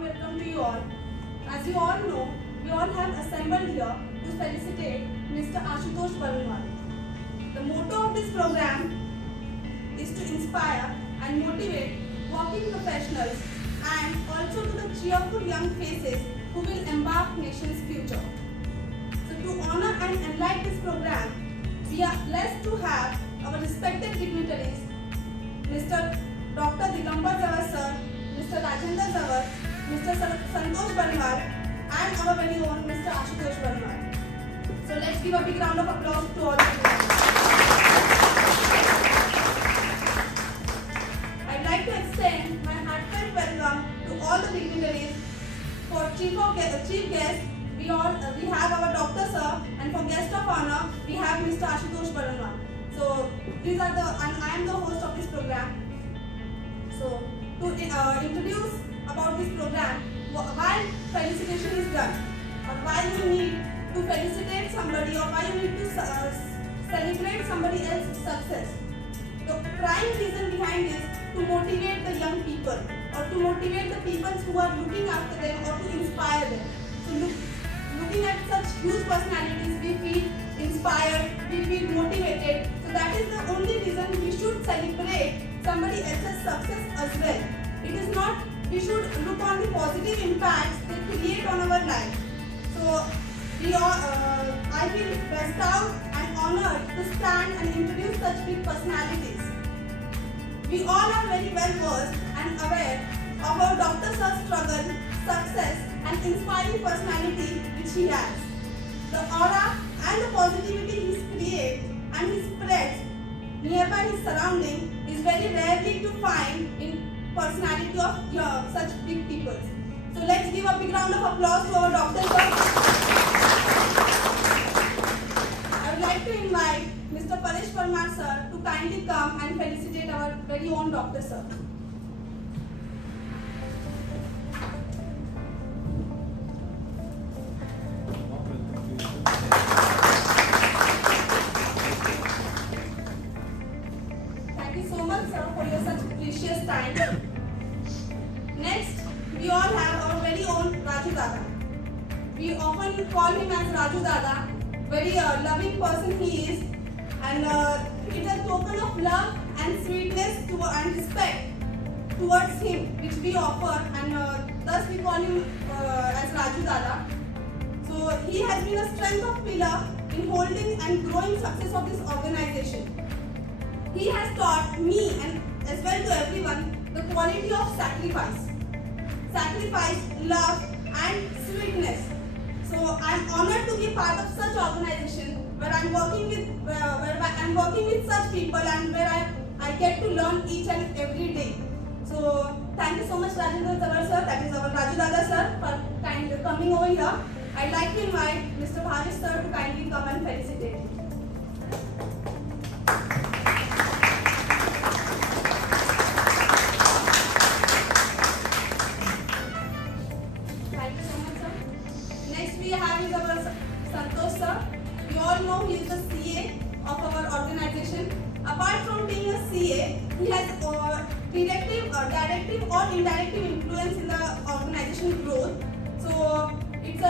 warm welcome to you all. As you all know, we all have assembled here to felicitate Mr. Ashutosh Barunwal. The motto of this program is to inspire and motivate working professionals and also to the cheerful young faces who will embark nation's future. So to honor and enlighten this program, we are blessed to have our respected dignitaries, Mr. Dr. Digambar Zawar sir, Mr. Rajendra Zawar, Mr. Santosh Barunwal, and our very own Mr. Ashutosh Barunwal. So let's give a big round of applause to all of them. I'd like to extend my heartfelt welcome to all the dignitaries. For chief guest, we have our doctor sir, and for guest of honor, we have Mr. Ashutosh Barunwal. So these are and I am the host of this program. So to introduce about this program, why felicitation is done, or why you need to felicitate somebody, or why you need to celebrate somebody else's success. The prime reason behind is to motivate the young people, or to motivate the people who are looking after them, or to inspire them. So looking at such huge personalities, we feel inspired, we feel motivated. So that is the only reason we should celebrate somebody else's success as well. It is not, we should look on the positive impacts they create on our life. So I feel blessed out and honored to stand and introduce such big personalities. We all are very well versed and aware of our Dr. Sir's struggle, success and inspiring personality which he has. The aura and the positivity he creates and he spreads nearby his surrounding is very rarely to find in personality of such big people. So let's give a big round of applause to our Dr. Sir. I would like to invite Mr. Paresh Parmar sir to kindly come and felicitate our very own Dr. Sir. Thank you so much sir for your such precious time. Next, we all have our very own Raju Dada. We often call him as Raju Dada. Very loving person he is, and it's a token of love and sweetness and respect towards him which we offer, and thus we call him as Raju Dada. So he has been a strength of pillar in holding and growing success of this organization. He has taught me and as well to everyone the quality of sacrifice, love and sweetness. So I am honored to be part of such organization where I am working with such people, and where I get to learn each and every day. So thank you so much Rajendra Zawar sir, that is our Raju Dada sir, for kindly coming over here. I'd like to invite Mr. Bhavesh sir to kindly come and felicitate. Thank you so much sir. Next we have is our Santosh sir. We all know he is the CA of our organization. Apart from being a CA, he has directive or indirective influence in the organization growth. So it is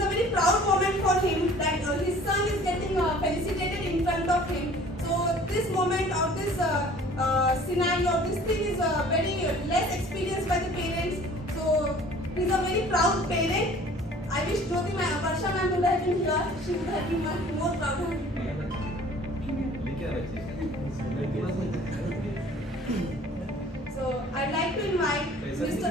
a very proud moment for him that his son is getting felicitated in front of him. So this moment or this scenario, this thing is very less experienced by the parents. So he is a very proud parent. I wish Jyoti Varsha ma'am would have been here. She would have been more proud. So I'd like to invite Mr.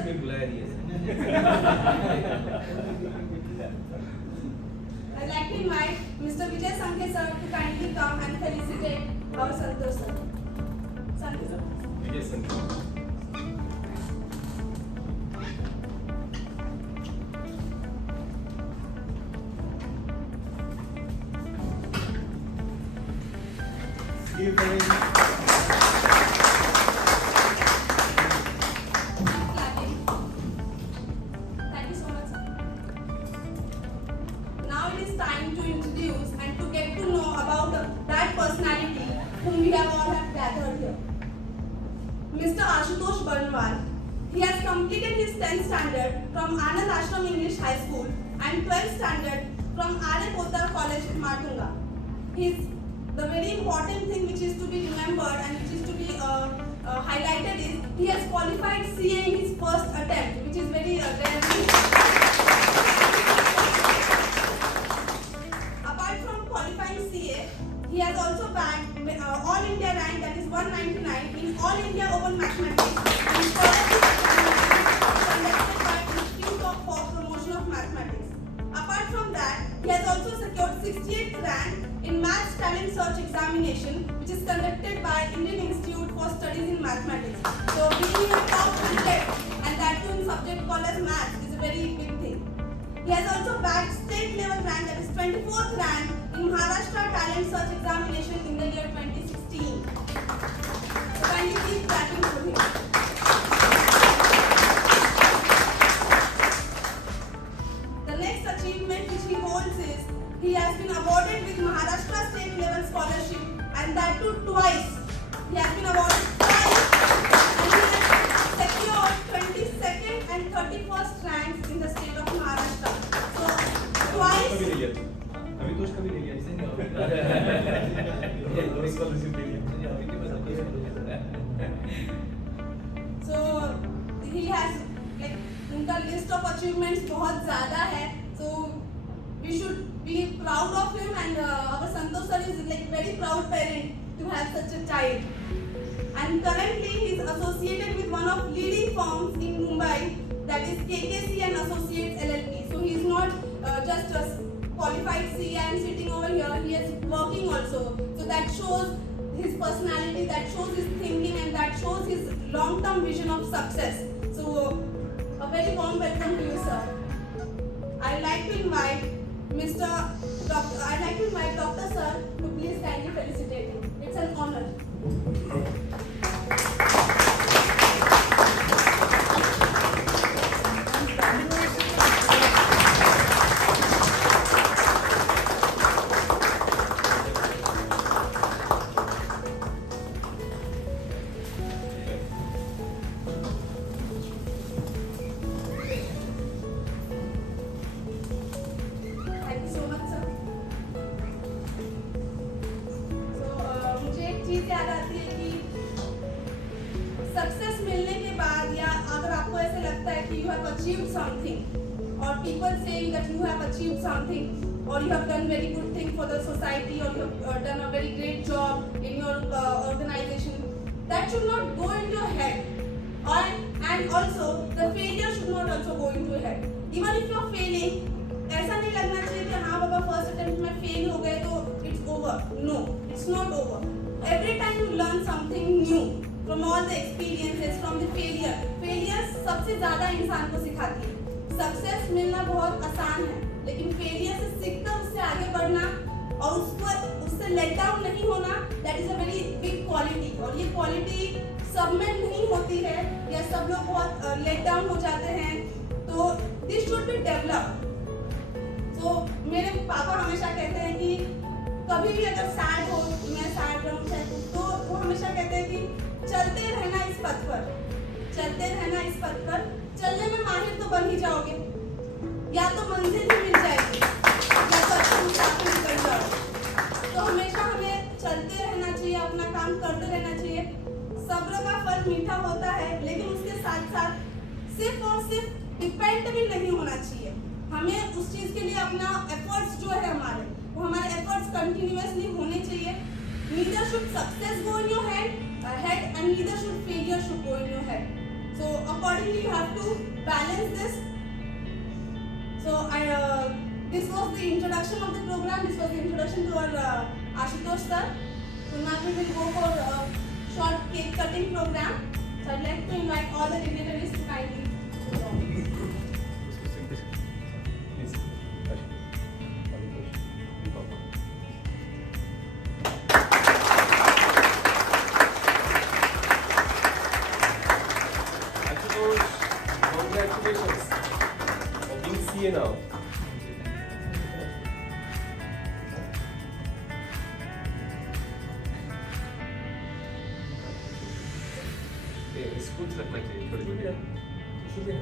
I'd like to invite Mr. Vijay Sankhe sir to kindly come and felicitate our Santosh sir. Sankhe sir. Vijay Sankhe. Thank you so much sir. Now it is time to introduce and to get to know about that personality whom we have all gathered here. Mr. Ashutosh Barunwal. He has completed his 10th standard from Anand Ashram English High School and 12th standard from R.A. Poddar College, Matunga. The very important thing which is to be remembered and which is to be highlighted is he has qualified CA in his first attempt, which is very rare. Apart from qualifying CA, he has also bagged All India rank, that is 199 in All India Open Mathematics and scholarship conducted by Institute for Promotion of Mathematics. Apart from that, he has also secured 68th rank in Maths Talent Search Examination, which is conducted by Indian Institute for Studies in Mathematics. So being a top subject and that too in subject called as maths is a very big thing. He has also bagged state level rank, that is 24th rank in Maharashtra Talent Search Examination in the year 2016. So kindly keep clapping for him. The next achievement which he holds is he has been awarded with Maharashtra State Level Scholarship, and that too twice. He has been awarded twice and he has secured 22nd and 31st ranks in the state of Maharashtra. So twice. अभी तो उसका भी ले लिया So he has like उनका list of achievements बहुत ज़्यादा है. So we should be proud of him, and our Santosh sir is like very proud parent to have such a child. And currently he is associated with one of leading firms in Mumbai, that is KKC and Associates LLP. So he is not just a qualified CA and sitting over here, he is working also. So that shows his personality, that shows his thinking, and that shows his long-term vision of success. So a very warm welcome to you, sir. I'd like to invite Dr. Sir to please kindly felicitate him. It's an honor. Thank you so much, sir. मुझे एक चीज याद आती है कि success मिलने के बाद, या अगर आपको ऐसे लगता है कि यू हैव अचीव्ड समथिंग और people saying that you have achieved something और you have done very good thing for the society और you have done a very great job in your organisation, that should not go into your head, and also the failure should not also go into your head. Even if you are failing, ऐसा नहीं लगना चाहिए कि हाँ बाबा first attempt में fail हो गए तो it's over. No, it's not over. Every time you learn something new from all the experiences, from the failure सबसे ज्यादा इंसान को सिखाती है. सक्सेस मिलना बहुत आसान है, लेकिन फेलियर से सीखकर उससे आगे बढ़ना और उससे लेट डाउन नहीं होना, that is a very big quality. और ये क्वालिटी सब में नहीं होती है, या सब लोग बहुत लेट डाउन हो जाते हैं. तो दिस शुड बी डेवलप्ड. तो मेरे पापा हमेशा कहते हैं कि कभी भी अगर सैड हो, मैं सैड रहूं चाहे कुछ, तो वो हमेशा कहते हैं कि चलते रहना इस पथ पर, चलते रहना इस पथ पर. चलने में माहिर तो बन ही जाओगे, या तो मंजिल ही मिल जाएगी या तो अच्छे मुसाफिर निकल जाओगे. तो हमेशा हमें चलते रहना चाहिए, अपना काम करते रहना चाहिए. सब्र का फल मीठा होता है, लेकिन उसके साथ साथ सिर्फ और सिर्फ डिपेंड भी नहीं होना चाहिए. हमें उस चीज के लिए अपना एफर्ट्स जो है वो हमारे एफर्ट्स कंटिन्यूअसली होने चाहिए. Neither should success go in your head and neither should failure should go in your head. So accordingly you have to balance this. So this was the introduction of the program. This was the introduction to our Ashutosh sir. So now we will go for a short cake cutting program. So I'd like to invite all the dignitaries to kindly join. Congratulations on being CA now. School रखना चाहिए थोड़ी Thank you.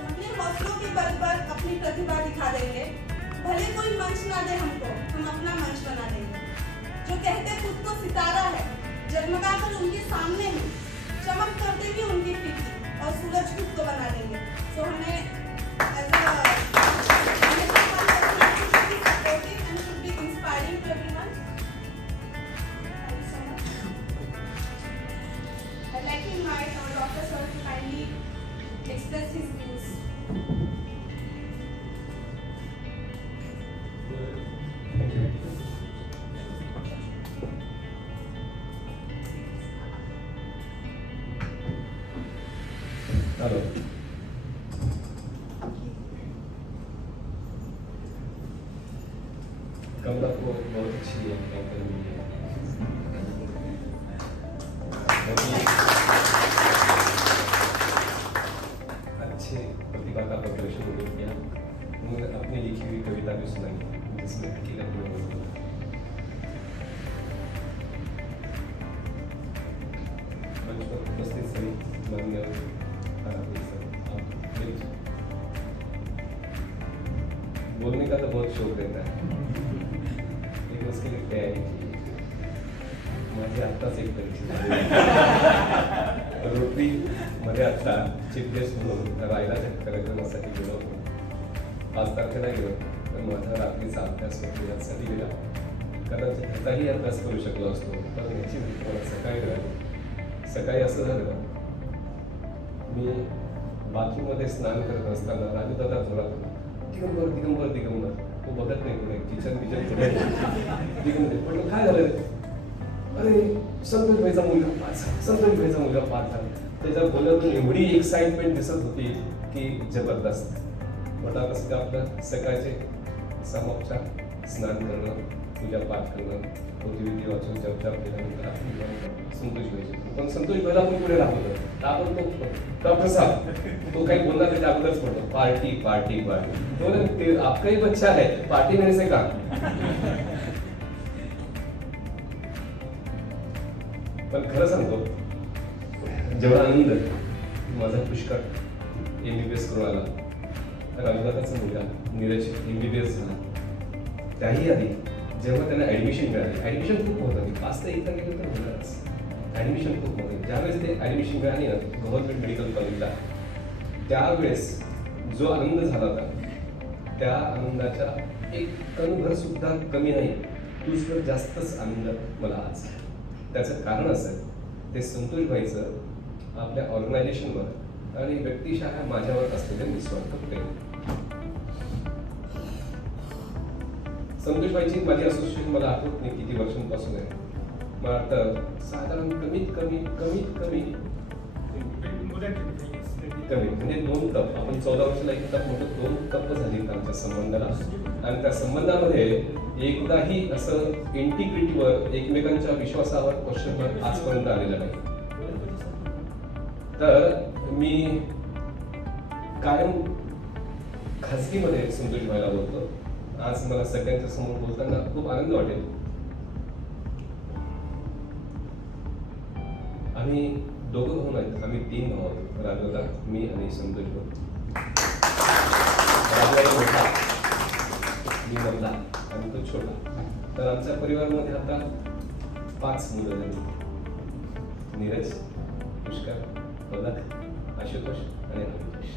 अपने हौसलों के बल पर अपनी प्रतिभा दिखा देंगे। भले कोई मंच ना दे हमको, हम अपना मंच बना देंगे। जो कहते खुद को सितारा है, जगमगा कर उनके सामने ही चमक कर देंगे उनकी फीकी और सूरज खुद को बना देंगे। So हमें as a हमेशा हमारी personality should be supportive and should be inspiring to everyone. Thank you so much. I'd like to invite our Dr. Sir to kindly express his views. Hello. कमला को बहुत अच्छी एक्टिंग कर रही है। अच्छे प्रतिभा का प्रदर्शन उन्होंने किया। उन्होंने अपनी लिखी हुई कविता भी सुनाई जिसमें हकीकत में मंच पर उपस्थित सभी मान्य बोलने का तो बहुत शौक रहता है, लेकिन उसके लिए तैयारी चाहिए। माझी आत्ताच एक परीक्षा झाली। रोटरी मध्ये आता चीफ गेस्ट म्हणून रायलाच्या कार्यक्रमासाठी गेलो होतो। 5 तारखेला गेलो, पण माझा रात्रीचा अभ्यास होतो यासाठी गेला। कदाचित ह्याचाही अभ्यास करू शकलो असतो, पण याची मला सकाळी मिळाली। सकाळी असं झालं, मी बाथरूममध्ये स्नान करत असताना राजू दादा जोरात दिगंबर दिगंबर दिगंबर, तो बघत नाही पुढे किचन पुढे दिगंबर म्हटलं काय झालं, अरे संतोष भाईचा मुलगा पास झाला, संतोष भाईचा मुलगा पास झाला। त्याच्या बोलण्यातून एवढी एक्साइटमेंट दिसत होती की जबरदस्त। म्हटलं कसं का आपलं सकाळचे समाप्त स्नान करणं, पूजा पाठ करणं, पोथी वाचून चर्चा केल्यानंतर आपण संतोष भाईचे, पण संतोष भाईला पण पुढे राहतो आपण तो डॉक्टर साहब तो काही बोलना त्याच्या अगोदरच म्हणतो पार्टी पार्टी पार्टी, तो आपका ही बच्चा है, पार्टी मेरे से का। पण खरं सांगतो, जेवढा आनंद माझा पुष्कळ MBBS करून आला, राजदादाचा मुलगा नीरज MBBS झाला, त्याही आधी जेव्हा त्यांना ऍडमिशन मिळाली, ऍडमिशन खूप महत्वाची, 5 ते 1 गेलं तर होणारच, ऍडमिशन खूप महत्वाची। ज्यावेळेस ते ऍडमिशन मिळाली ना गव्हर्नमेंट मेडिकल कॉलेजला, त्यावेळेस जो आनंद झाला होता, त्या आनंदाच्या एक कणभर सुद्धा कमी नाही, तुझवर जास्तच आनंद मला आज। त्याचं कारण असं, ते संतोष भाईचं आपल्या ऑर्गनायझेशनवर आणि व्यक्तिशः माझ्यावर असलेलं निस्वार्थ प्रेम। संतोष भाईची माझी असोसिएशन मला आठवत नाही किती वर्षांपासून आहे, मला वाटतं साधारण कमीत कमी म्हणजे 2 कप, आपण 14 वर्षाला 1 कप म्हणतो, 2 कप झाली आमच्या संबंधाला। आणि त्या संबंधामध्ये एकदाही असं इंटिग्रिटीवर, एकमेकांच्या विश्वासावर क्वेश्चन आजपर्यंत आलेला नाही। तर मी कायम खाजगीमध्ये संतोष भाईला बोलतो, आज मला सगळ्यांच्या समोर बोलताना खूप आनंद वाटेल। आम्ही दोघं भाऊ नाहीत, आम्ही 3 भाऊ आहोत, राजूदा, मी आणि संतोष भाऊ। राजूदा मोठा, मी मधला आणि तो छोटा। तर आमच्या परिवारामध्ये आता 5 मुलं झाली, नीरज, पुष्कर, पलक, आशुतोष आणि रवितोष।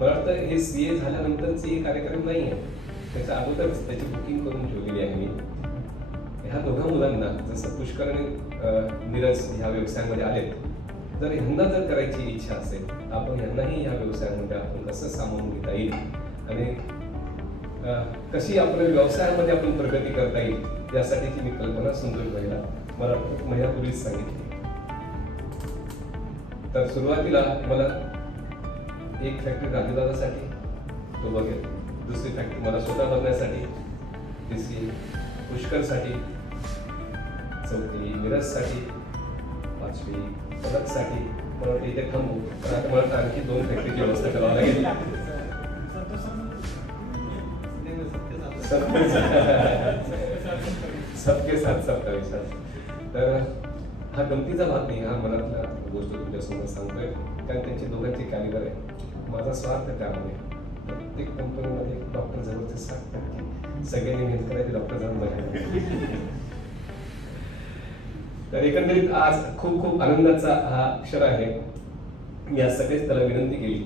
मला वाटतं हे CA झाल्यानंतरचे कार्यक्रम नाही आहे, त्याच्या अगोदरच त्याची बुकिंग करून ठेवलेली आहे मी। ह्या दोघा मुलांना जसं पुष्कर आणि नीरज ह्या व्यवसायामध्ये आलेत, जर ह्यांना जर करायची इच्छा असेल, आपण ह्यांनाही ह्या व्यवसायामध्ये आपण कसं सामावून घेता येईल आणि कशी आपल्या व्यवसायामध्ये आपण प्रगती करता येईल, यासाठीची मी कल्पना संतोष भाईला मला खूप महिन्यापूर्वीच सांगितली। तर सुरुवातीला मला एक फॅक्टरी राजूदादासाठी तो बघेल, दुसरी फॅक्टरी मला स्वतः बघण्यासाठी, तिसरी पुष्करसाठी, चौथी मिरजसाठी, पाचवी पदकसाठी. मला वाटतं इथे थांबू, पण आता मला आणखी 2 फॅक्टरीची व्यवस्था करावी लागेल. सबके साथ सबका विश्वास. तर हा गमतीचा भाग नाही, हा मनातला गोष्ट तुमच्यासमोर सांगतोय, कारण त्यांची दोघांची कॅलिबर आहे. माझा स्वार्थ त्यामध्ये प्रत्येक कंपनीमध्ये डॉक्टर जवळचे सांगतात की सगळ्यांनी मेहनत करायची, डॉक्टर जाऊन बघायला. तर एकंदरीत आज खूप खूप आनंदाचा हा क्षण आहे. मी आज सगळेच त्याला विनंती केली,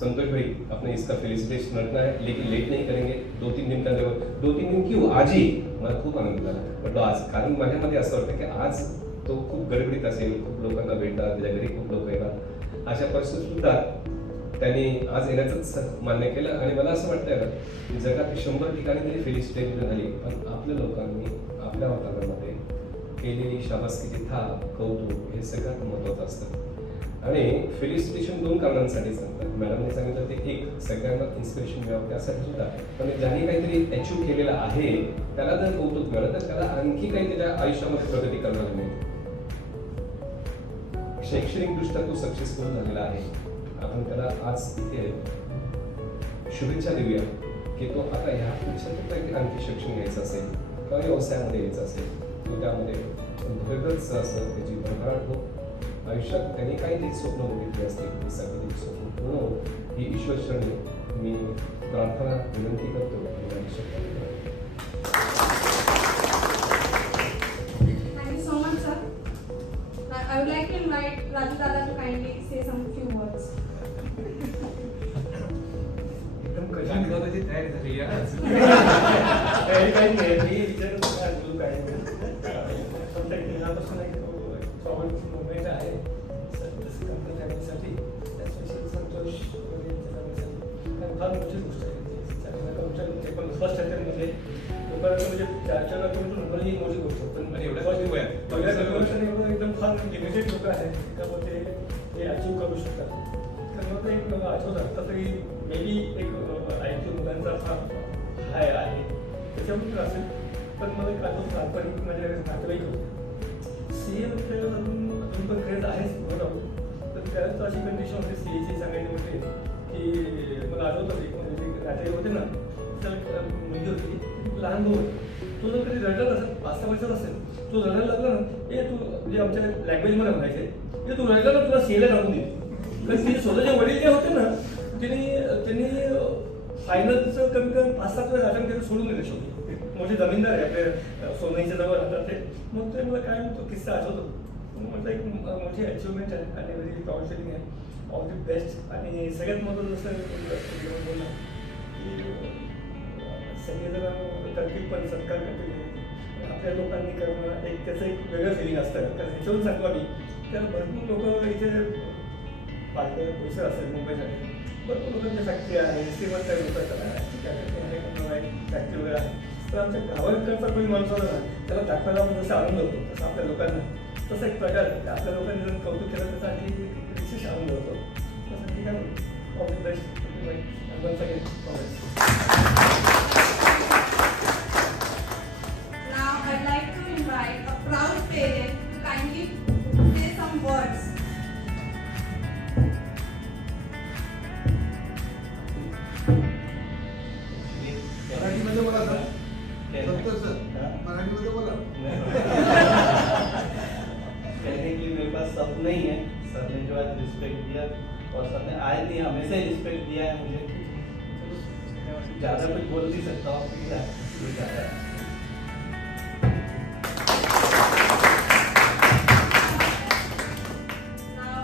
संतोष भाई अपने इसका फेलिसिटेशन रखना है लेकिन लेट नहीं करेंगे, 2-3 दिन का देवर. 2-3 दिन क्यों, आज ही. मला खूप आनंद झाला म्हटलं आज, कारण माझ्यामध्ये असं वाटतं की आज तो खूप गडबडीत असेल, खूप लोकांना भेटतात, त्याच्या घरी खूप लोक येतात, अशा परिस्थितीत सुद्धा त्यांनी आज येण्याचंच मान्य केलं. आणि मला असं वाटतंय ना की जगात 100 ठिकाणी तरी फेलिसिटेशन झाली, पण आपल्या लोकांनी आपल्या वातावरणामध्ये केलेली शाबासकीची थाप, कौतुक हे सगळ्यात महत्त्वाचं असतं. आणि फेलिसिटेशन 2 कारणांसाठी सांगतात. मॅडमने सांगितलं ते एक सगळ्यांना इन्स्पिरेशन मिळावं त्यासाठी सुद्धा, पण ज्यांनी काहीतरी अचीव्ह केलेलं आहे त्याला जर कौतुक मिळालं तर त्याला आणखी काही त्याच्या आयुष्यामध्ये प्रगती करणार नाही. शैक्षणिकदृष्ट्या तो सक्सेसफुल झालेला आहे, आपण त्याला आज इथे शुभेच्छा देऊया की तो आता ह्या पेक्षा आणखी शिक्षण घ्यायचं असेल किंवा व्यवसायामध्ये यायचं असेल, तो त्यामध्ये भरगच असं त्याची भरभराट हो. आयुष्यात त्यांनी काहीतरी स्वप्न बघितली असतील, ती सगळी स्वप्न पूर्ण हो ही ईश्वरचरणी मी प्रार्थना विनंती करतो. Thank you so much, sir. I would like to invite Raju Dada to kindly say some few words. एकदम कशाची तयारी झाली आहे. काही नाही, मी विचारत होतो काय पहिल्यापासून एक मुंबईत आहे कंपनीसाठी, संतोष फार मोठी गोष्ट आहे. पण फर्स्ट अटेम्प्टमध्ये लोकांना म्हणजे 4 अटेम्प्ट नंबर ही मोठी गोष्ट आहे. पण पहिल्या कन्व्हर्शन एकदम फार लिमिटेड लोक आहेत त्यामध्ये ते अचीव करू शकतात. तर मग एक आठवत आत्ता तरी मे बी एक IQ मुलांचा फार हाय आहे त्याच्यामुळे असेल. पण मला एक आठवत काल्पनिक माझ्या नातेवाईक होते, CA आपल्याला अजून पण क्रेज आहेच बरोबर. तर त्यात अशी कंडिशन होते CAची सांगायची म्हणजे की मला आठवत होती म्हणजे नातेवाईक होते ना, त्याला मुलगी होती, लहान भाऊ होती. तो जर कधी रडला असेल 5-6 वर्षाचा असेल, तो रडायला लागला ना, तू म्हणजे आमच्या लँग्वेजमध्ये म्हणायचे तू रडला ना तुला CAला टाकून देईल. कारण तिचे स्वतःचे वडील जे होते ना त्यांनी फायनलचं कमी कमी 5-7 वेळा अटेम्प्ट केलं, सोडून दिले शेवटी. मोठे जमीनदार आहे आपल्या सोनईच्या जवळ राहतात ते. मग ते मला काय तो किस्सा आठवतो. म्हटलं एक मोठी अचिव्हमेंट आहे आणि व्हेरी प्राऊड फिलिंग आहे. All the best. आणि सगळ्यात महत्त्वाचं जसं बोलला की सगळेजण करतील पण सत्कार करतील, आपल्या लोकांनी करणं एक त्याचं एक वेगळं फिलिंग असतं. कारण ह्याच्यावरून सांगतो आम्ही, तर भरपूर लोक इथे पालघर परिसर असेल मुंबईसाठी भरपूर लोकांच्या फॅक्टरी आहे, श्रीमंत लोक फॅक्टरी वगैरे आहे. तर आमच्या गावाकडचा कोणी माणूस आला ना त्याला दाखवायला जसा आनंद होतो तसं आपल्या लोकांना तसा एक प्रकार आपल्या लोकांनी जर कौतुक केलं त्याचा आणखी विशेष आनंद होतो. तसं ठीक आहे. All the best. Now I'd like to invite a proud parent to kindly say some words. मराठीमध्ये बोला सर. संतोष सर, मराठीमध्ये बोला. टेक्निकली मेरे पास शब्द नहीं है. सर ने जो आज रिस्पेक्ट दिया और सर ने आज नहीं हमेशा ही रिस्पेक्ट दिया है मुझे. ज़्यादा कुछ बोल नहीं सकता हूँ क्योंकि ज़्यादा है. Now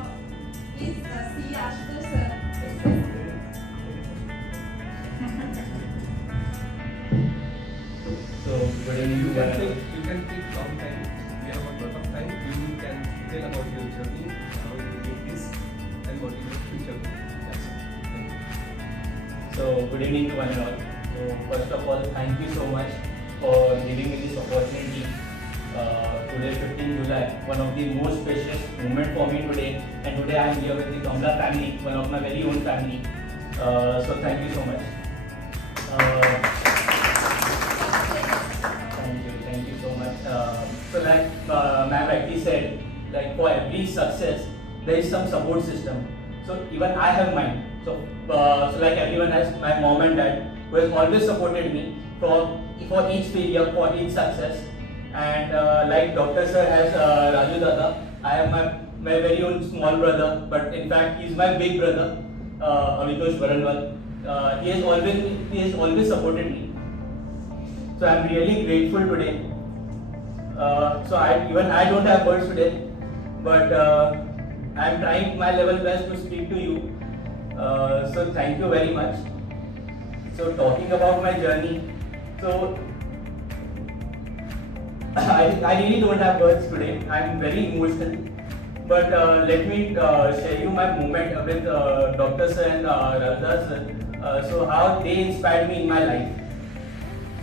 please see Ashutosh sir. So good evening to one and all. You can take long time. We have a lot of time. You can tell about your journey, how you did this, and what is your future. That's it. Thank you. So good evening to one and all. So first of all, thank you so much for giving me this opportunity to today 15 July, one of the most precious moment for me today, and today I am here with the Kamla family, one of my very own family. So thank you so much. Thank you so much. So like ma'am rightly said, like for every success there is some support system. So even I have mine. So like everyone has my mom and dad who has always supported me for each failure, for each success. And like Dr. Sir has Raju Dada, I have my very own small brother, but in fact he is my big brother, Amitosh Varanwal. He has always supported me. So I am really grateful today. So I don't have words today, but I am trying my level best to speak to you. So thank you very much. So talking about my journey, so I really don't have words today. I am very emotional, but let me share you my moment with Dr. Sir and Radha Sir. So how they inspired me in my life.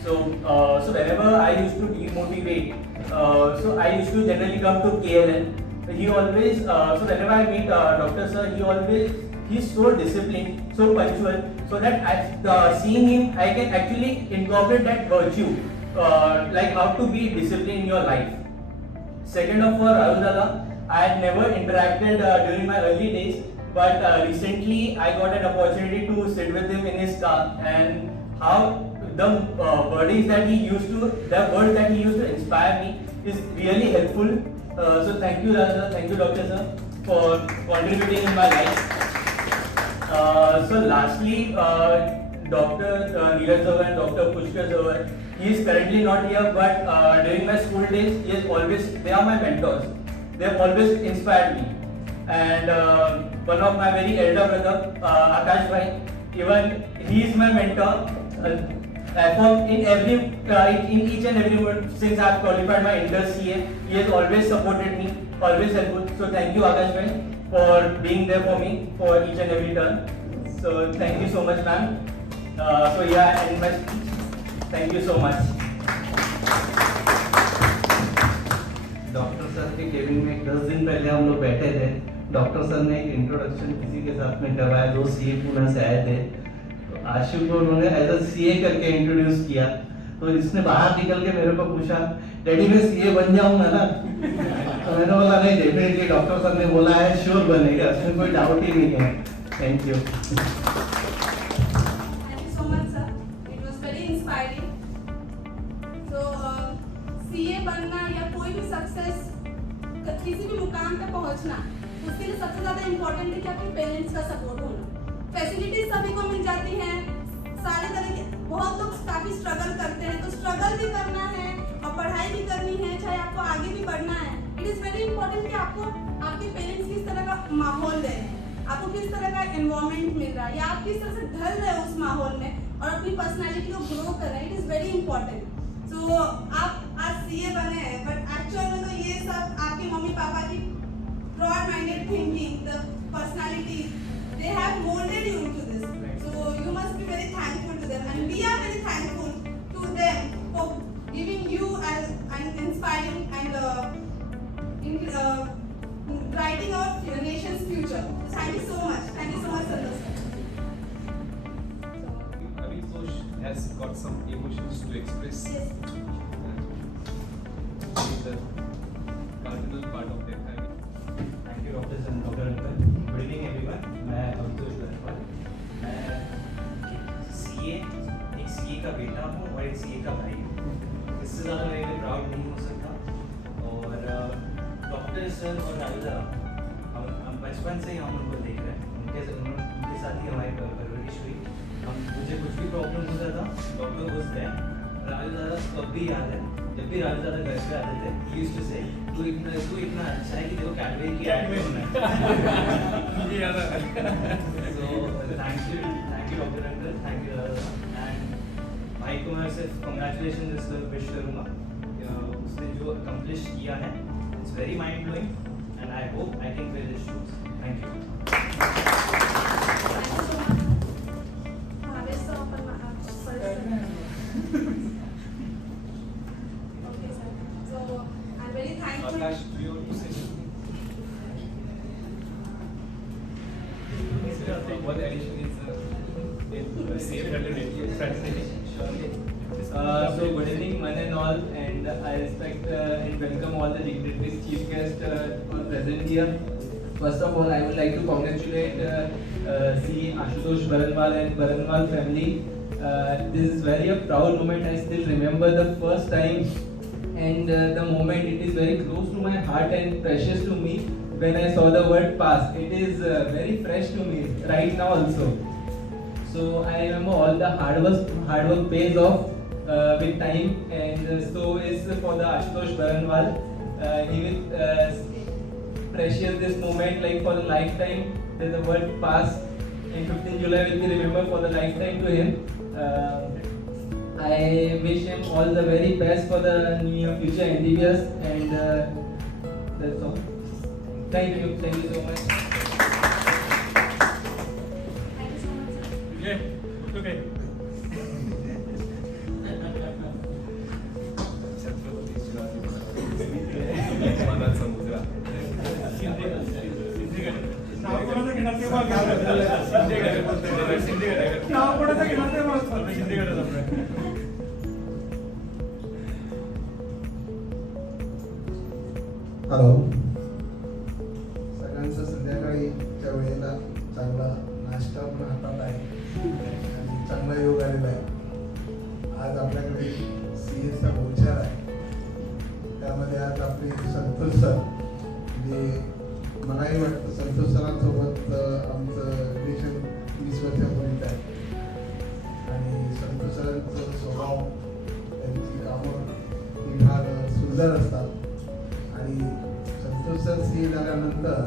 So whenever I used to demotivate, so I used to generally come to KLN. He always, so whenever I meet Dr. Sir, he's so disciplined, so punctual, so that seeing him, I can actually incorporate that virtue, like how to be disciplined in your life. Second of all, Rahul Dada, I had never interacted during my early days, but recently I got an opportunity to sit with him in his car, and how the words that he used to inspire me is really helpful. So thank you, Radha, thank you, Dr. Sir, for contributing in my life. So lastly, Dr. Neeraj Zawar and Dr. Pushkar Zawar, he is currently not here, but during my school days, they are my mentors. They have always inspired me. And one of my very elder brother, Akash Bhai, even he is my mentor. In each and every word, since I have qualified my inter CA, he has always supported me, always helpful. So thank you, Akash Bhai, for being there for me for each and every turn. So thank you so much, ma'am. So yeah, I end my speech. Thank you so much. Doctor sir के cabin में 10 दिन पहले हम लोग बैठे थे. Doctor sir ने एक इंट्रोडक्शन किसी के साथ में करवाया, जो सीए पुणे से आए थे. तो आशु को उन्होंने एज अ सीए करके इंट्रोड्यूस किया. तो इसने बाहर निकल के मेरे को पूछा, डैडी मैं सीए बन जाऊंगा ना? तो मैंने बोला नहीं, डेफिनेटली डॉक्टर सर ने बोला है, श्योर बनेगा, इसमें कोई डाउट ही नहीं है. Thank you. Thank you so much, sir. It was very inspiring. So, CA बनना या कोई भी सक्सेस, किसी भी मुकाम पे पहुंचना, उसके लिए सबसे ज़्यादा इम्पोर्टेंट है कि आपके पेरेंट्स का सपोर्ट होना. फैसिलिटीज सभी को मिल जाती हैं, सारे तरह के, बहुत लोग काफ़ी स्ट्रगल करते हैं, तो स्ट्रगल भी करना है और पढ़ाई भी करनी है, चाहे आपको आगे भी बढ़ना है. इट इज़ वेरी इंपॉर्टेंट कि आपको आपके पेरेंट्स किस तरह का माहौल दे रहे हैं, आपको किस तरह का एनवायरनमेंट मिल रहा है, या आप किस तरह से ढल रहे हो उस माहौल में और अपनी पर्सनैलिटी को ग्रो कर रहे हैं. It is very important. So आप आज सीए बने हैं, बट एक्चुअल में तो ये सब आपके मम्मी पापा की broad minded thinking, the personality, they have molded you into this. So you must be very thankful to them, and we are very thankful to them for giving you as an inspiring and writing our nation's future. So thank you so much. Thank you so much, Sandhu sir. Amitosh has got some emotions to express. Yes. The cardinal part of their family. Thank you, Dr. and Dr. Ankur. Good evening, everyone. मैं अमितोष वरनवाल. मैं CA, एक CA का बेटा हूँ और एक CA का भाई हूँ. इससे ज़्यादा मेरे लिए प्राउड नहीं हो सकता. और डॉक्टर सर और राजा, हम बचपन से ही हम उनको देख रहे हैं. उनके साथ ही हमारी परवरिश हुई. मुझे कुछ भी प्रॉब्लम होता था, डॉक्टर घुसते हैं. राजू दादा कब भी याद है, जब भी राजू दादा घर पे आते थे, he used to say, तू इतना अच्छा है कि देखो कैडबरी की ऐड में होना है. मुझे याद है. So thank you, Dr. Ankur, thank you दादा. And भाई को मैं सिर्फ congratulations इस विश करूँगा. उसने जो accomplish किया है, it's very mind blowing, and I hope I can fill his shoes. Thank you. Thank you so much. Bhavesh sir, sorry, sir. Okay, sir. So I'm very thankful. Akash, do you want to say something? One addition is same fraternity. So good evening one and all, and I respect and welcome all the dignitaries, chief guests who are present here. First of all, I would like to congratulate C. Ashutosh Baranwal and Baranwal family. This is very a proud moment. I still remember the first time and the moment. It is very close to my heart and precious to me when I saw the word pass. It is very fresh to me right now also. So I remember all the hard work pays off with time, and so is for the Ashutosh Baranwal. He will precious this moment like for the lifetime. That the word pass and 15 July will be remembered for the lifetime to him. I wish him all the very best for the near future endeavors, and that's all. Thank you so much. Thank you so much, sir. Yeah, okay. Chhatrapati Shivaji Maharaj मनाचा मुद्रा. नाव कोणाचं घेणार ते मला नाव कोणाचं घेणार ते मला शिंदेगड. हॅलो, सगळ्यांचं संध्याकाळीच्या वेळेला चांगला नाश्ता पण हातात आहे आणि चांगला योग आलेला आहे. आज आपल्याकडे CA चा गोचार आहे. त्यामध्ये आज आपले संतोष सर, म्हणजे मलाही वाटतं संतोष सरांसोबत आमचं रिलेशन 20 वर्षापूर्वीच आहे आणि संतोष सरांचा स्वभाव, त्यांची कामं ही फार सुंदर असतात. आणि संतोष सर CA झाल्यानंतर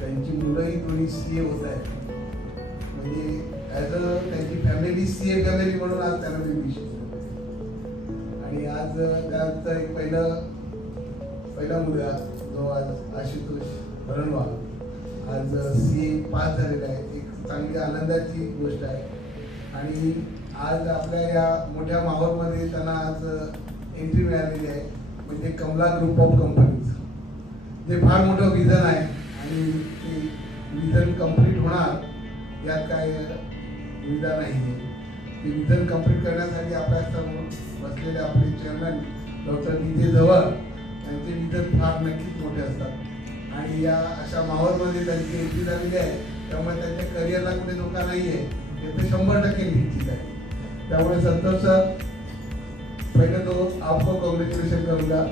त्यांची मुलंही दोन्ही CA होत आहेत. म्हणजे ॲज अ त्यांची फॅमिली CA फॅमिली म्हणून आज त्यांना मी विशेष. आणि आज त्यांचा एक पहिला मुलगा जो आज आशुतोष भरणवाल आज CA पास झालेला आहे. एक चांगली आनंदाची गोष्ट आहे. आणि आज आपल्या या मोठ्या माहोलमध्ये त्यांना आज एंट्री मिळालेली आहे, म्हणजे कमला ग्रुप ऑफ कंपनीज. जे फार मोठं विजन आहे आणि ते विजन कंप्लीट होणार यात काय दुविधा नाही आहे. ते विजन कंप्लीट करण्यासाठी आपल्या समोर बसलेले आपले चेअरमॅन डॉक्टर DJ जवळ त्यांचे विजन फार नक्कीच मोठे असतात आणि या अशा माहोलमध्ये त्यांची एंट्री झालेली आहे. त्यामुळे त्यांच्या करिअरला कुठे धोका नाही आहे हे तर 100% निश्चित आहे. त्यामुळे संतोष सर, पहले तो आपको कांग्रेचुलेशन करूंगा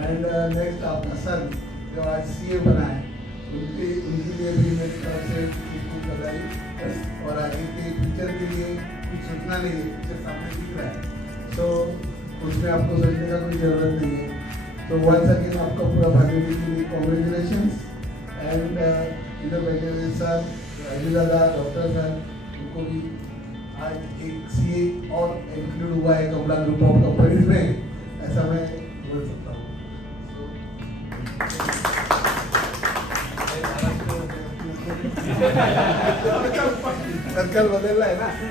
एंड नेक्स्ट आपका सन जो आज CA बना है उनके लिए भी मेरी तरफ से खूब बधाई. और आगे के फ्यूचर के लिए कुछ सोचना नहीं है, फ्यूचर सामने दिख रहा है, सो उसमें आपको सोचने का कोई जरूरत नहीं है. तो वंस अगेन आपका पूरा फैमिली के लिए कांग्रेचुलेशंस एंड इधर बैठे हुए सर, राजू दादा, डॉक्टर सर, उनको भी आज एक CA और इंक्लूड हुआ है कमला ग्रुप ऑफ कंपनीज में, ऐसा मैं बोल सकता हूँ. सर्कल बदलला है ना. Thank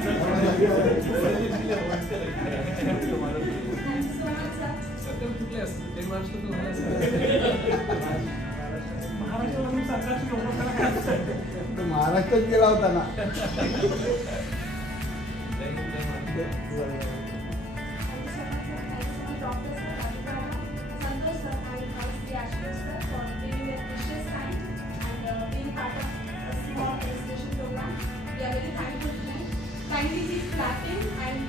you so much, sir. Circle कुठले असतात ते महाराष्ट्र तुम्हाला महाराष्ट्रामध्ये सरकारची लोकं काय असतं. तो महाराष्ट्रात गेला होता ना. Thank you so much, sir. Thank you so much, Dr. Sir, Radhika, Santosh sir, and the Ashutosh sir for giving their precious time and being part of a small registration program. We are very thankful to them. Kindly keep clapping and